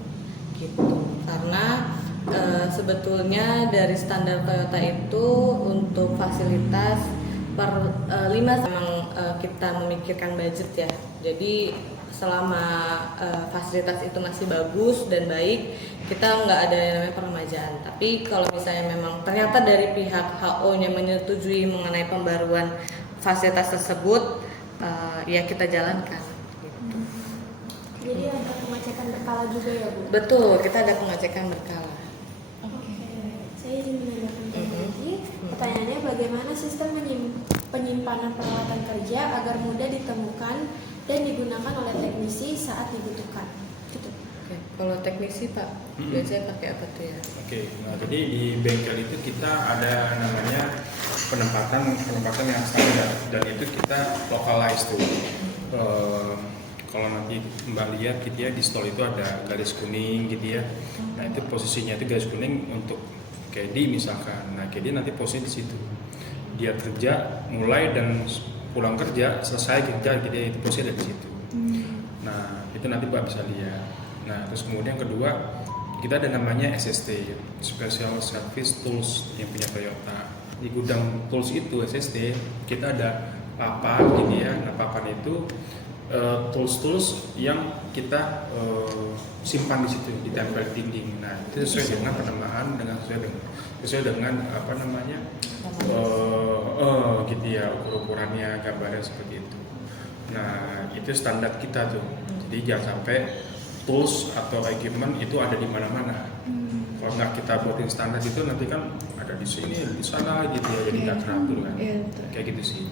gitu. Karena sebetulnya dari standar Toyota itu untuk fasilitas per 5 memang kita memikirkan budget ya. Jadi selama fasilitas itu masih bagus dan baik, kita nggak ada yang namanya peremajaan. Tapi kalau misalnya memang ternyata dari pihak HO-nya menyetujui mengenai pembaruan fasilitas tersebut, ya kita jalankan. Gitu. Jadi ada pengecekan berkala juga ya Bu? Betul, kita ada pengecekan berkala. Oke, saya ingin menanyakan lagi. Pertanyaannya, bagaimana sistem penyimpanan peralatan kerja agar mudah ditemukan dan digunakan oleh teknisi saat dibutuhkan? Gitu. Oke, kalau teknisi Pak, biasanya pakai apa tuh ya? Oke, nah jadi di bengkel itu kita ada namanya penempatan yang standar, dan itu kita localize tuh. Kalau nanti Mbak lihat gitu ya, di stall itu ada garis kuning gitu ya. Nah itu posisinya itu garis kuning untuk caddy misalkan. Nah caddy nanti posisi di situ. Dia kerja mulai dan pulang kerja, selesai kerja gitu ya, itu posisi ada di situ. Nah itu nanti Mbak bisa lihat. Nah terus kemudian kedua, kita ada namanya SST, Special Service Tools yang punya Toyota. Di gudang tools itu SST kita ada papan gitu ya. Nah papan itu tools-tools yang kita simpan di situ, ditempel di dinding. Nah itu sesuai dengan penamaan, sesuai dengan apa namanya gitu ya, ukur-ukurannya, gambarnya seperti itu. Nah itu standar kita tuh. Jadi jangan sampai tools atau equipment itu ada di mana-mana. Kalau nggak kita buatin standar itu, nanti kan ada di sini, di sana gitu ya, jadi nggak teratur kan. Kayak gitu sih.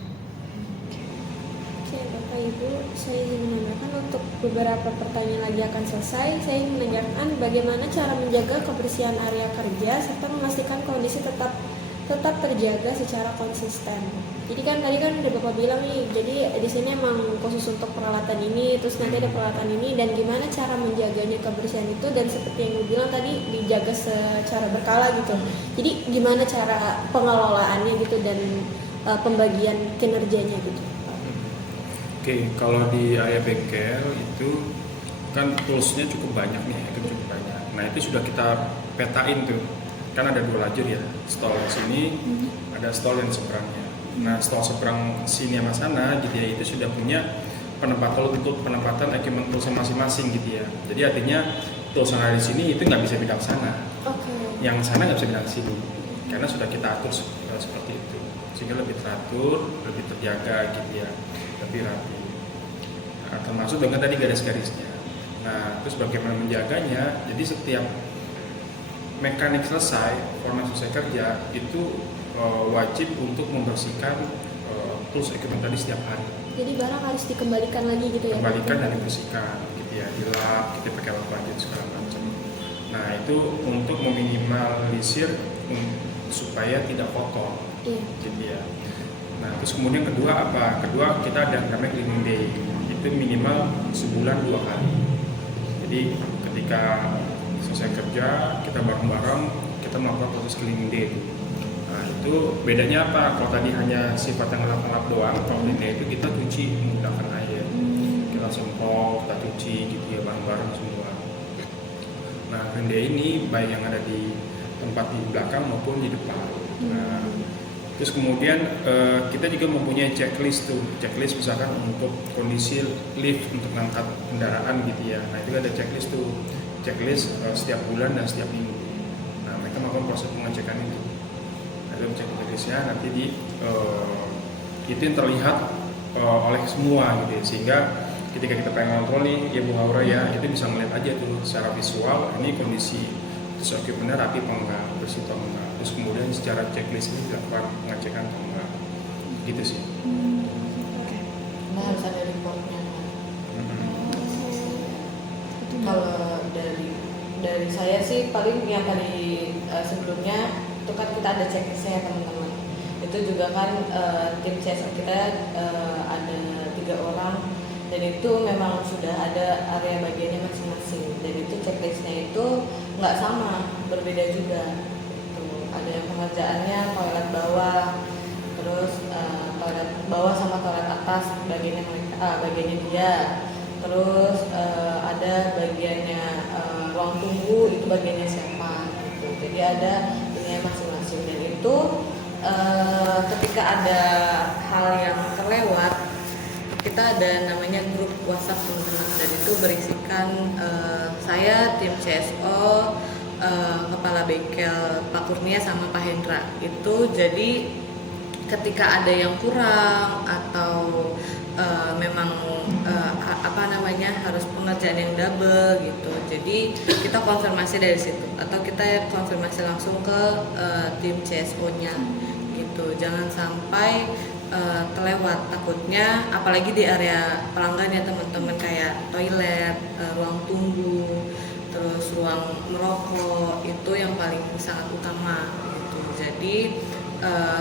Oke, Bapak Ibu, saya ingin menanyakan untuk beberapa pertanyaan lagi akan selesai. Saya ingin menanyakan bagaimana cara menjaga kebersihan area kerja serta memastikan kondisi tetap terjaga secara konsisten. Jadi kan tadi kan udah Bapak bilang nih, jadi di sini emang khusus untuk peralatan ini, terus nanti ada peralatan ini, dan gimana cara menjaganya kebersihan itu, dan seperti yang Ibu bilang tadi dijaga secara berkala gitu. Jadi gimana cara pengelolaannya gitu dan pembagian kinerjanya gitu. Oke, kalau di area bengkel itu kan toolsnya cukup banyak nih, itu cukup banyak. Nah itu sudah kita petain tuh, kan ada 2 lajur ya, stall yang sini, ada stall yang seberangnya. Nah stall seberang sini sama sana gitu ya, itu sudah punya penempatan untuk penempatan equipment tools masing-masing gitu ya. Jadi artinya tools yang ada di sini itu nggak bisa pindah ke sana, yang sana nggak bisa pindah ke sini, karena sudah kita atur seperti itu, sehingga lebih teratur, lebih terjaga gitu ya, lebih rapi. Nah, termasuk dengan tadi garis-garisnya. Nah terus bagaimana menjaganya? Jadi setiap mekanik selesai, foreman selesai kerja, itu wajib untuk membersihkan tools equipment tadi setiap hari. Jadi barang harus dikembalikan lagi gitu ya? Kembalikan dan dibersihkan gitu ya, dilap, kita pakai lap lagi segala macam. Nah itu untuk meminimalisir supaya tidak kotor, gitu ya. Nah terus kemudian kedua apa? Kedua kita ada namanya cleaning day, itu minimal sebulan 2 kali. Jadi ketika selesai kerja kita bareng-bareng kita melakukan proses cleaning day. Nah itu bedanya apa? Kalau tadi hanya sifat yang ngelap-ngelap doang, kalau cleaning day itu kita cuci menggunakan air, kita semprot, kita cuci gitu ya bareng-bareng semua. Nah cleaning day ini baik yang ada di tempat di belakang maupun di depan. Nah terus kemudian kita juga mempunyai checklist tuh, checklist misalkan untuk kondisi lift untuk mengangkat kendaraan gitu ya. Nah itu ada checklist tuh, checklist setiap bulan dan setiap minggu. Nah, mereka melakukan proses pengecekan itu. Ada checklistnya nanti itu yang terlihat oleh semua gitu ya. Sehingga ketika kita pengen kontrol nih ya Bu Haura ya, itu bisa melihat aja tuh secara visual ini kondisi terus equipmentnya rapi apa enggak, bersih atau enggak. Terus kemudian secara checklist ini dilakukan pengecekan atau enggak, gitu sih. Oke. Nah, harus ada reportnya. Itu Kalau dari saya sih paling yang tadi sebelumnya itu kan kita ada checklistnya ya teman-teman. Itu juga kan tim CSO kita ada 3 orang dan itu memang sudah ada area bagiannya masing-masing. Dan itu checklistnya itu nggak sama, berbeda juga. Itu ada yang pengerjaannya toilet bawah, terus toilet bawah sama toilet atas bagiannya mereka, bagiannya dia. Terus ada bagiannya ruang tunggu itu bagiannya siapa gitu. Jadi ada ini masing-masing dan itu ketika ada hal yang terlewat kita ada namanya grup WhatsApp teman-teman dan itu berisikan saya tim CSO, kepala bengkel Pak Kurnia sama Pak Hendra. Itu jadi ketika ada yang kurang atau memang harus pengerjaan yang double gitu, jadi kita konfirmasi dari situ atau kita konfirmasi langsung ke tim CSO-nya gitu. Jangan sampai terlewat, takutnya apalagi di area pelanggan ya teman-teman, kayak toilet, ruang tunggu, terus ruang merokok itu yang paling sangat utama gitu. Jadi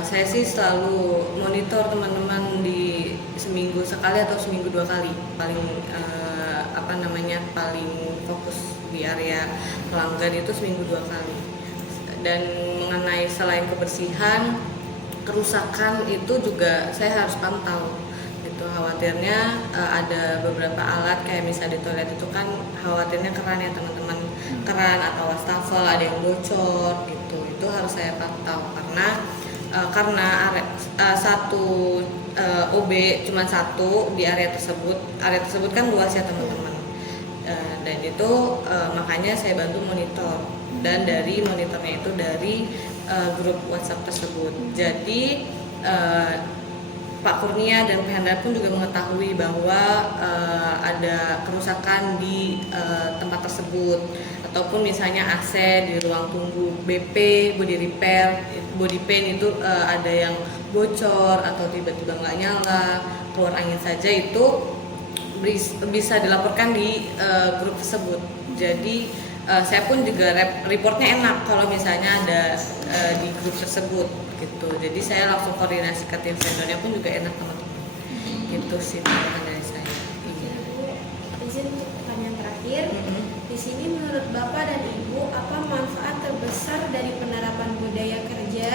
saya sih selalu monitor teman-teman di seminggu sekali atau seminggu 2 kali paling paling fokus di area pelanggan itu seminggu 2 kali. Dan mengenai selain kebersihan, kerusakan itu juga saya harus pantau gitu. Khawatirnya ada beberapa alat kayak misalnya di toilet itu kan khawatirnya keran ya teman-teman, keran atau wastafel ada yang bocor gitu, itu harus saya pantau karena satu OB cuma satu di area tersebut kan luas ya teman-teman, dan itu makanya saya bantu monitor, dan dari monitornya itu dari grup WhatsApp tersebut. Jadi Pak Kurnia dan Pak Hendra pun juga mengetahui bahwa ada kerusakan di tempat tersebut, ataupun misalnya AC di ruang tunggu BP, body paint itu ada yang bocor atau tiba-tiba nggak nyala, keluar angin saja, itu bisa dilaporkan di grup tersebut. Jadi saya pun juga reportnya enak kalau misalnya ada di grup tersebut gitu. Jadi saya langsung koordinasi ke tim vendornya pun juga enak teman-teman. Gitu sih tambahan dari saya. Iya. Izin untuk pertanyaan terakhir. Di sini menurut Bapak dan Ibu, apa manfaat terbesar dari penerapan budaya kerja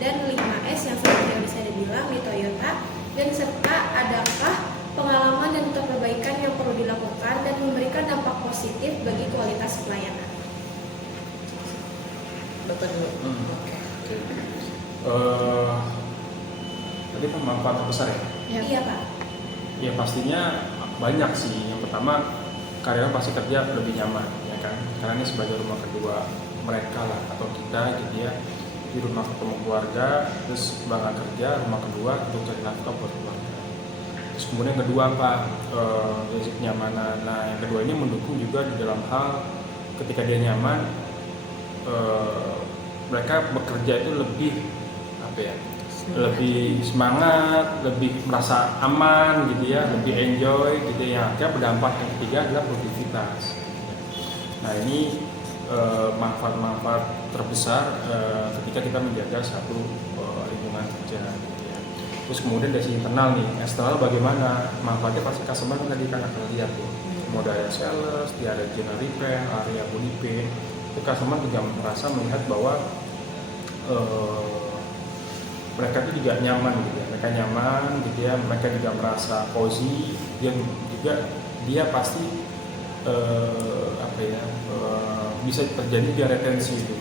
dan 5S yang seperti yang bisa dibilang di Toyota, dan serta adakah pengalaman dan perbaikan yang perlu dilakukan dan memberikan dampak positif bagi kualitas pelayanan? Bapak dulu. Oke. Tadi manfaat terbesar ya? Iya Pak. Ya pastinya banyak sih. Yang pertama, karyawan pasti kerja lebih nyaman, ya kan? Karena ini sebagai rumah kedua mereka lah, atau kita gitu ya, di rumah ketemu keluarga, terus bangga kerja, rumah kedua untuk cari nafkah buat keluarga. Terus kemudian yang kedua apa? Kenyamanan. Nah yang kedua ini mendukung juga di dalam hal ketika dia nyaman, mereka bekerja itu lebih lebih semangat, lebih merasa aman gitu ya, lebih enjoy gitu ya. Akhirnya berdampak yang ketiga adalah produktivitas. Nah ini manfaat-manfaat terbesar ketika kita menjaga satu lingkungan kerja gitu ya. Terus kemudian dari sisi internal nih, eksternal bagaimana manfaatnya, pasti customer tadi kan akan lihat tuh, mau dari sales, dia ada general repair, area body paint, itu customer juga merasa melihat bahwa mereka itu juga nyaman gitu ya, mereka nyaman gitu ya, mereka juga merasa cozy, dia pasti bisa terjadi dia retensi itu.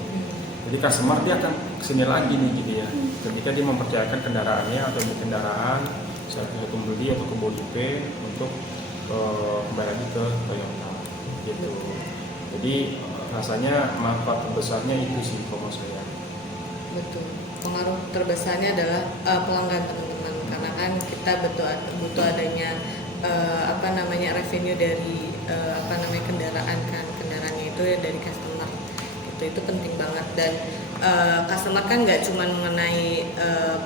Jadi customer dia akan kesini lagi nih gitu ya, ketika dia mempercayakan kendaraannya atau kendaraan satu pembeli atau ke body paint untuk kembali lagi ke Toyota gitu. Jadi rasanya manfaat terbesarnya itu sih kalau saya. Betul. Pengaruh terbesarnya adalah pelanggan teman-teman, karena kan kita butuh adanya revenue dari kendaraannya itu dari customer. Itu penting banget, dan customer kan nggak cuma mengenai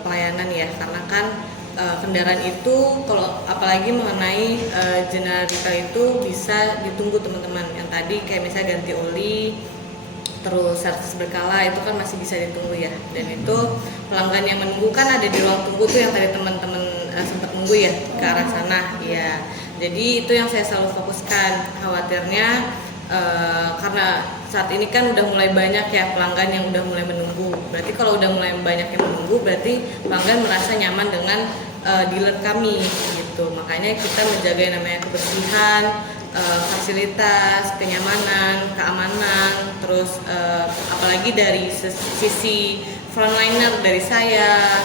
pelayanan ya, karena kan kendaraan itu kalau apalagi mengenai generika itu bisa ditunggu teman-teman. Yang tadi kayak misalnya ganti oli, terus servis berkala itu kan masih bisa ditunggu ya. Dan itu pelanggan yang menunggu kan ada di ruang tunggu tuh, yang tadi teman-teman sempat nunggu ya ke arah sana ya. Jadi itu yang saya selalu fokuskan. Khawatirnya karena saat ini kan udah mulai banyak ya pelanggan yang udah mulai menunggu. Berarti kalau udah mulai banyak yang menunggu, berarti pelanggan merasa nyaman dengan dealer kami gitu. Makanya kita menjaga yang namanya kebersihan, fasilitas, kenyamanan, keamanan, terus apalagi dari sisi frontliner dari saya,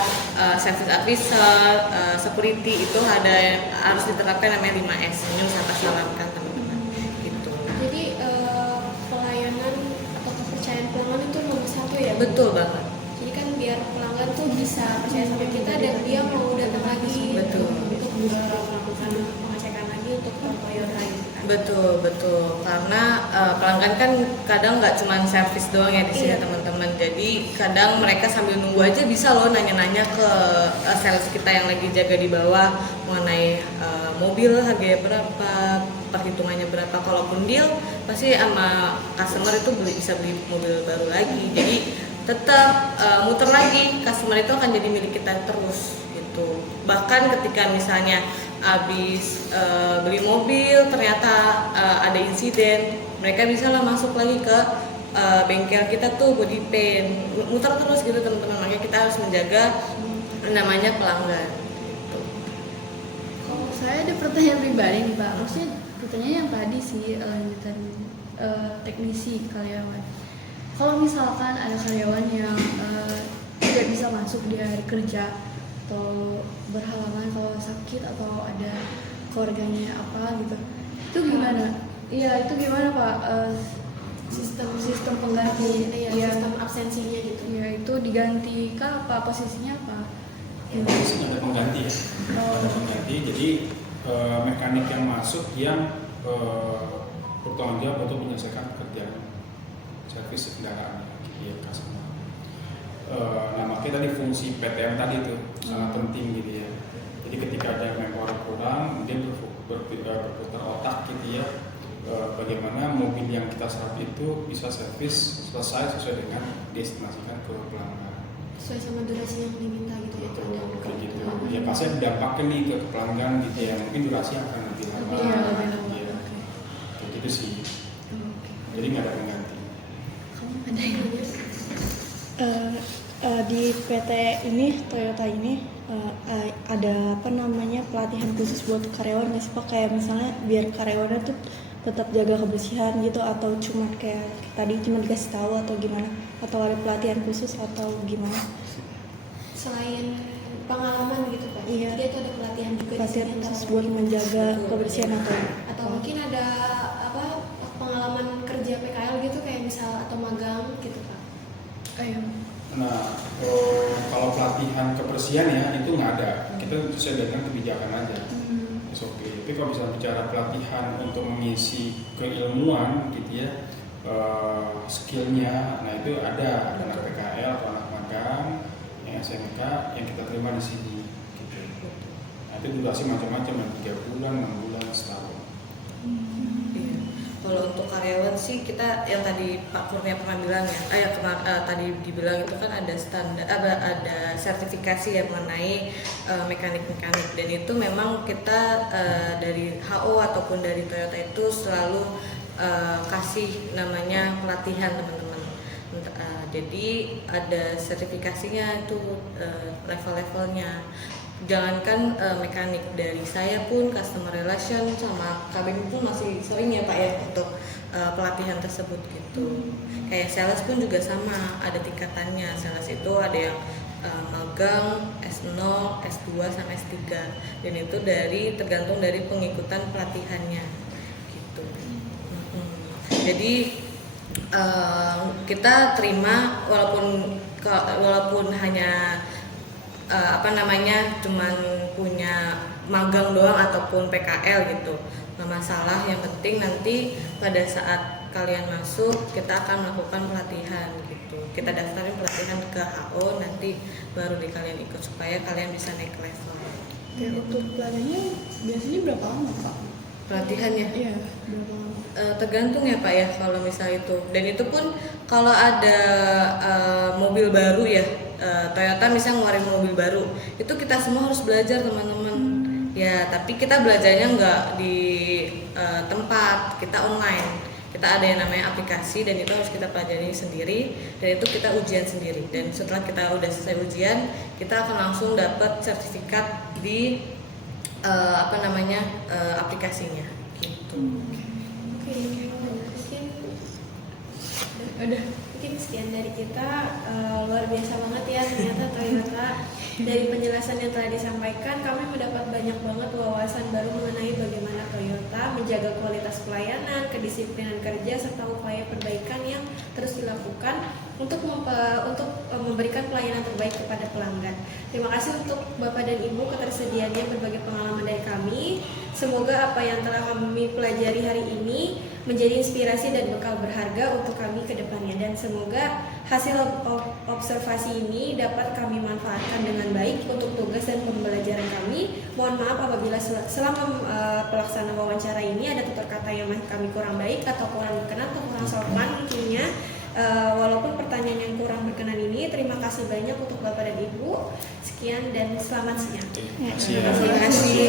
service officer, security itu harus diterapkan namanya 5S, senyum, sapa, salamkan teman-teman gitu. Jadi pelayanan atau kepercayaan pelanggan itu nomor satu ya? Betul banget. Jadi kan biar pelanggan tuh bisa percaya sama kita dan dia mau datang lagi. Betul. Untuk melakukan pengecekan lagi untuk Toyota gitu kan. Betul. Karena pelanggan kan kadang nggak cuma servis doang ya di sini Iya. teman-teman. Jadi kadang mereka sambil nunggu aja bisa loh nanya-nanya ke sales kita yang lagi jaga di bawah mengenai mobil harganya berapa, perhitungannya berapa. Kalaupun deal pasti sama customer itu bisa beli mobil baru lagi. Jadi tetap muter lagi, customer itu akan jadi milik kita terus gitu. Bahkan ketika misalnya habis beli mobil ternyata ada insiden, mereka bisa lah masuk lagi ke bengkel kita tuh body paint, muter terus gitu teman-teman. Makanya kita harus menjaga namanya pelanggan gitu. Kalau saya ada pertanyaan pribadi nih Pak, maksudnya pertanyaan yang tadi sih lanjutan teknisi karyawan. Kalau misalkan ada karyawan yang tidak bisa masuk di hari kerja atau berhalangan kalau sakit atau ada keluarganya apa gitu, itu gimana? Iya, itu gimana Pak? Sistem pengganti, Sistem absensinya gitu. ya itu diganti kah apa posisinya apa? Posisinya ada pengganti ya. Ada pengganti. Jadi mekanik yang masuk yang bertanggung jawab untuk menyelesaikan pekerjaan servis kendaraan ya customer. Nah makanya tadi fungsi PTM tadi itu sangat penting gitu ya. Jadi ketika ada yang memori kurang, dia berputar otak gitu ya. Bagaimana mobil yang kita serap itu bisa servis selesai sesuai dengan destinasikan ke pelanggan. Sesuai sama durasi yang diminta gitu ya. Betul, kayak gitu. Ya pasti dampaknya nih ke pelanggan gitu ya. Mungkin durasi akan lebih lama. Iya, lebih lama. Ya. Kayak gitu sih. Jadi nggak ada pengganti. Kamu ada yang Di PT ini Toyota ini ada pelatihan khusus buat karyawan nggak sih Pak? Kayak misalnya biar karyawannya tuh tetap jaga kebersihan gitu, atau cuma kayak tadi cuma dikasih tahu atau gimana, atau ada pelatihan khusus atau gimana? Selain pengalaman gitu Pak. Iya. Jadi itu ada pelatihan juga di Pelatihan sini antara khusus buat menjaga kebersihan atau mungkin ada pengalaman kerja PKL gitu kayak misal atau magang gitu Pak. Ayo. Nah, kalau pelatihan kebersihan ya itu nggak ada. Kita sesuai dengan kebijakan aja. SOP. Tapi kalau misalnya bicara pelatihan untuk mengisi keilmuan gitu ya, skillnya, nah itu ada anak PKL atau anak magang yang SMK yang kita terima di sini. Gitu. Nah itu durasi macam-macam, 3 bulan, 6 bulan, setahun. Iya. Kalau untuk karyawan sih kita yang tadi Pak Kurnia pernah bilang ya, tadi dibilang itu kan ada standar, ada sertifikasi yang mengenai mekanik-mekanik, dan itu memang kita dari HO ataupun dari Toyota itu selalu kasih namanya pelatihan teman-teman. Jadi ada sertifikasinya itu level-levelnya. Jangankan mekanik, dari saya pun customer relation sama KBM pun masih sering ya Pak ya untuk pelatihan tersebut gitu. Kayak sales pun juga sama, ada tingkatannya. Sales itu ada yang magang S0, S2 sama S3, dan itu tergantung dari pengikutan pelatihannya gitu. Jadi kita terima walaupun hanya cuman punya magang doang ataupun PKL gitu, nggak masalah. Yang penting nanti pada saat kalian masuk kita akan melakukan pelatihan gitu, kita daftarin pelatihan ke HO, nanti baru kalian ikut supaya kalian bisa naik level. Oke, untuk pelatihannya biasanya berapa lama Pak? Pelatihannya Iya, berapa lama? tergantung ya Pak ya, kalau misal itu, dan itu pun kalau ada mobil baru ya, Toyota misal ngeluarin mobil baru, itu kita semua harus belajar teman-teman. Ya, tapi kita belajarnya nggak di tempat, kita online. Kita ada yang namanya aplikasi dan itu harus kita pelajari sendiri, dan itu kita ujian sendiri. Dan setelah kita udah selesai ujian, kita akan langsung dapat sertifikat di aplikasinya gitu. Oke, mungkin sekian dari kita. Luar biasa banget ya ternyata Toyota. Dari penjelasan yang telah disampaikan, kami mendapat banyak banget wawasan baru mengenai bagaimana Toyota menjaga kualitas pelayanan, kedisiplinan kerja, serta upaya perbaikan yang terus dilakukan untuk memberikan pelayanan terbaik kepada pelanggan. Terima kasih untuk Bapak dan Ibu ketersediaannya berbagi pengalaman dari kami. Semoga apa yang telah kami pelajari hari ini menjadi inspirasi dan bekal berharga untuk kami ke depannya, dan semoga hasil observasi ini dapat kami manfaatkan dengan baik untuk tugas dan pembelajaran kami. Mohon maaf apabila selama pelaksanaan wawancara ini ada tutur kata yang kami kurang baik atau kurang berkenan atau kurang sopan tentunya. Walaupun pertanyaan yang kurang berkenan ini, terima kasih banyak untuk Bapak dan Ibu. Sekian dan selamat siang. Terima kasih.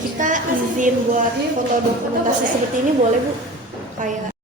Kita izin buat foto dokumentasi seperti ini boleh Bu? Kayak